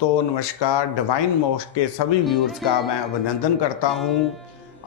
दोस्तों नमस्कार। डिवाइन मोक्ष के सभी व्यूअर्स का मैं अभिनंदन करता हूं।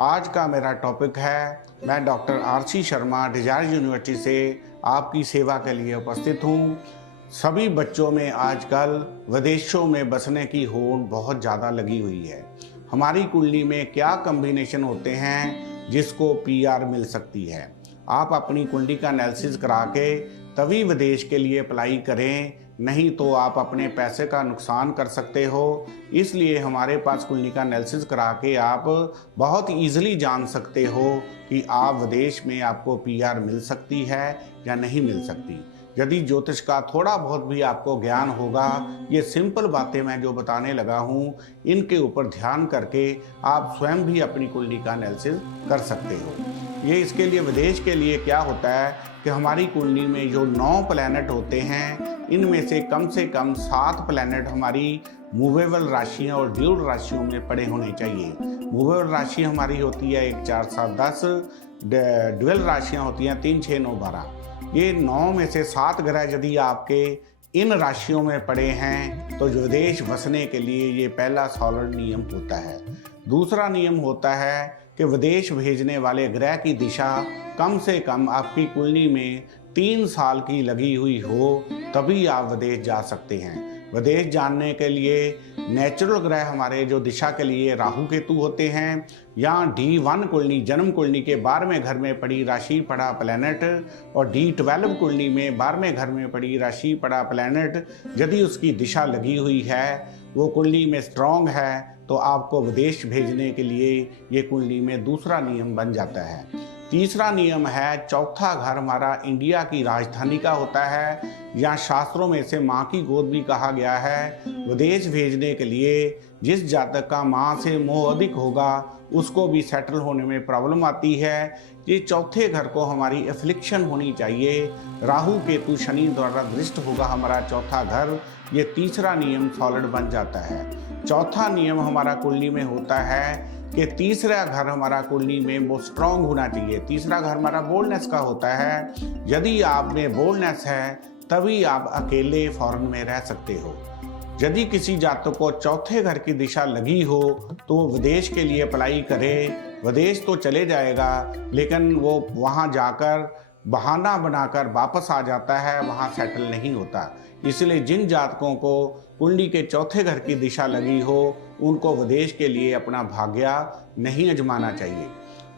आज का मेरा टॉपिक है, मैं doctor R C Sharma Desire university से आपकी सेवा के लिए उपस्थित हूं। सभी बच्चों में आजकल विदेशों में बसने की होड़ बहुत ज़्यादा लगी हुई है। हमारी कुंडली में क्या कॉम्बिनेशन होते हैं जिसको पीआर मिल सकती है। आप अपनी कुंडली का एनालिसिस करा के तभी विदेश के लिए अप्लाई करें, नहीं तो आप अपने पैसे का नुकसान कर सकते हो। इसलिए हमारे पास कुंडली का एनालिसिस करा के आप बहुत ईजिली जान सकते हो कि आप विदेश में आपको पीआर मिल सकती है या नहीं मिल सकती। यदि ज्योतिष का थोड़ा बहुत भी आपको ज्ञान होगा, ये सिंपल बातें मैं जो बताने लगा हूँ, इनके ऊपर ध्यान करके आप स्वयं भी अपनी कुंडली का एनालिसिस कर सकते हो। ये इसके लिए विदेश के लिए क्या होता है कि हमारी कुंडली में जो 9 प्लैनेट होते हैं, इनमें से कम 7 प्लैनेट हमारी मूवेबल राशियाँ और ड्यूल राशियों में पड़े होने चाहिए। मूवेबल राशि हमारी होती है 1, 4, 7, 10, ड्यूल राशियाँ होती हैं 3, 6, 9, 12। ये 9 में से 7 ग्रह यदि आपके इन राशियों में पड़े हैं तो विदेश बसने के लिए ये पहला सॉलिड नियम होता है। दूसरा नियम होता है कि विदेश भेजने वाले ग्रह की दिशा कम से कम आपकी कुंडली में 3 साल की लगी हुई हो, तभी आप विदेश जा सकते हैं। विदेश जाने के लिए नेचुरल ग्रह हमारे जो दिशा के लिए राहु केतु होते हैं, या D1 कुंडली जन्म कुंडली के 12वें घर में पड़ी राशि पड़ा प्लैनेट और D12 कुंडली में 12वें घर में पड़ी राशि पड़ा प्लैनेट, यदि उसकी दिशा लगी हुई है, वो कुंडली में स्ट्रॉन्ग है, तो आपको विदेश भेजने के लिए ये कुंडली में दूसरा नियम बन जाता है। तीसरा नियम है, चौथा घर हमारा इंडिया की राजधानी का होता है, या शास्त्रों में से माँ की गोद भी कहा गया है। विदेश भेजने के लिए जिस जातक का माँ से मोह अधिक होगा उसको भी सेटल होने में प्रॉब्लम आती है। ये चौथे घर को हमारी एफ्लिक्शन होनी चाहिए। राहु केतु शनि द्वारा दृष्ट होगा हमारा चौथा घर। ये तीसरा नियम सॉलिड बन जाता है। चौथा नियम हमारा कुंडली में होता है कि तीसरा घर हमारा कुंडली में वो स्ट्रॉन्ग होना चाहिए। तीसरा घर हमारा बोल्डनेस का होता है। यदि आप में बोल्डनेस है तभी आप अकेले फॉरेन में रह सकते हो। यदि किसी जातक को चौथे घर की दिशा लगी हो तो विदेश के लिए अप्लाई करे। विदेश तो चले जाएगा, लेकिन वो वहाँ जाकर बहाना बनाकर वापस आ जाता है, वहाँ सेटल नहीं होता। इसलिए जिन जातकों को कुंडली के चौथे घर की दिशा लगी हो, उनको विदेश के लिए अपना भाग्य नहीं आजमाना चाहिए।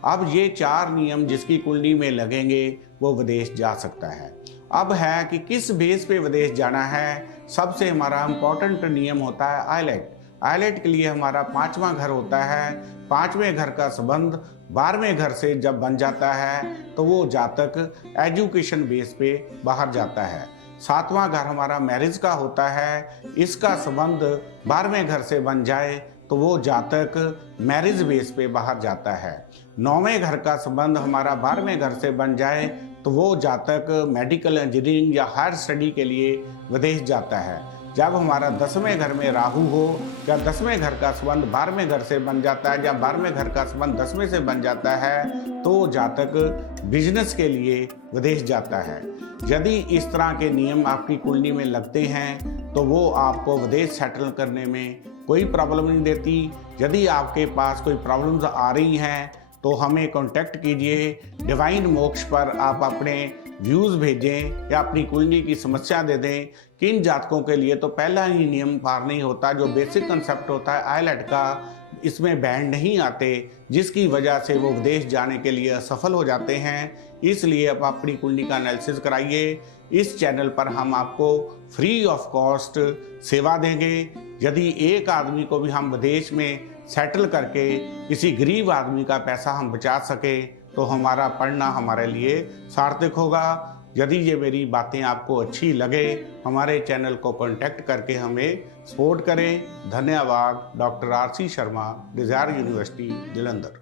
अब ये 4 नियम जिसकी कुंडली में लगेंगे वो विदेश जा सकता है। अब है कि किस बेस पे विदेश जाना है। सबसे हमारा इम्पोर्टेंट नियम होता है आइलेट। आइलेट के लिए हमारा 5वां घर होता है। 5वें घर का संबंध 12वें घर से जब बन जाता है तो वो जातक एजुकेशन बेस पे बाहर जाता है। 7वां घर हमारा मैरिज का होता है। इसका संबंध 12वें घर से बन जाए तो वो जातक मैरिज बेस पे बाहर जाता है। 9वें घर का संबंध हमारा 12वें घर से बन जाए तो वो जातक मेडिकल इंजीनियरिंग या हायर स्टडी के लिए विदेश जाता है। जब हमारा 10वें घर में राहु हो या 10वें घर का संबंध 12वें घर से बन जाता है, या 12वें घर का संबंध 10वें से बन जाता है, तो जातक बिजनेस के लिए विदेश जाता है। यदि इस तरह के नियम आपकी कुंडली में लगते हैं तो वो आपको विदेश सेटल करने में कोई प्रॉब्लम नहीं देती। यदि आपके पास कोई प्रॉब्लम्स आ रही हैं तो हमें कांटेक्ट कीजिए। डिवाइन मोक्ष पर आप अपने व्यूज़ भेजें या अपनी कुंडली की समस्या दे दें। किन जातकों के लिए तो पहला ही नियम पार नहीं होता, जो बेसिक कंसेप्ट होता है आइलेट का, इसमें बैंड नहीं आते, जिसकी वजह से वो विदेश जाने के लिए असफल हो जाते हैं। इसलिए आप अपनी कुंडली का एनालिसिस कराइए। इस चैनल पर हम आपको फ्री ऑफ कॉस्ट सेवा देंगे। यदि एक आदमी को भी हम विदेश में सेटल करके किसी गरीब आदमी का पैसा हम बचा सके तो हमारा पढ़ना हमारे लिए सार्थक होगा। यदि ये मेरी बातें आपको अच्छी लगे, हमारे चैनल को कांटेक्ट करके हमें सपोर्ट करें। धन्यवाद। Doctor R C Sharma, Desire university, Jalandhar.